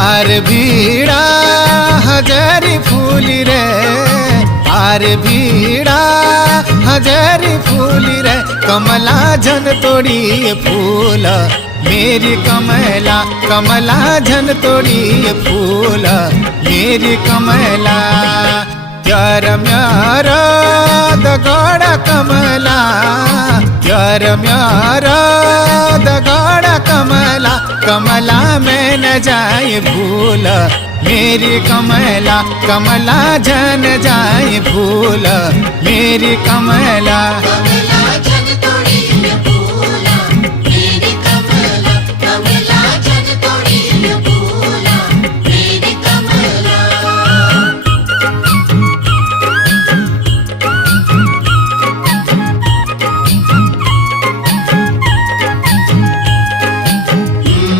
Are भीड़ा हजारी फूली रे, आर भीड़ा हजारी फूली रे, कमला जन तोड़ी फूल मेरी कमला, कमला जन तोड़ी फूल मेरी कमला। प्यार म्यारा दगाड़ा कमला, प्यार म्यारा दगाड़ा कमला, कमला में न जाए भूल मेरी कमला, कमला जन जाए भूल मेरी कमला।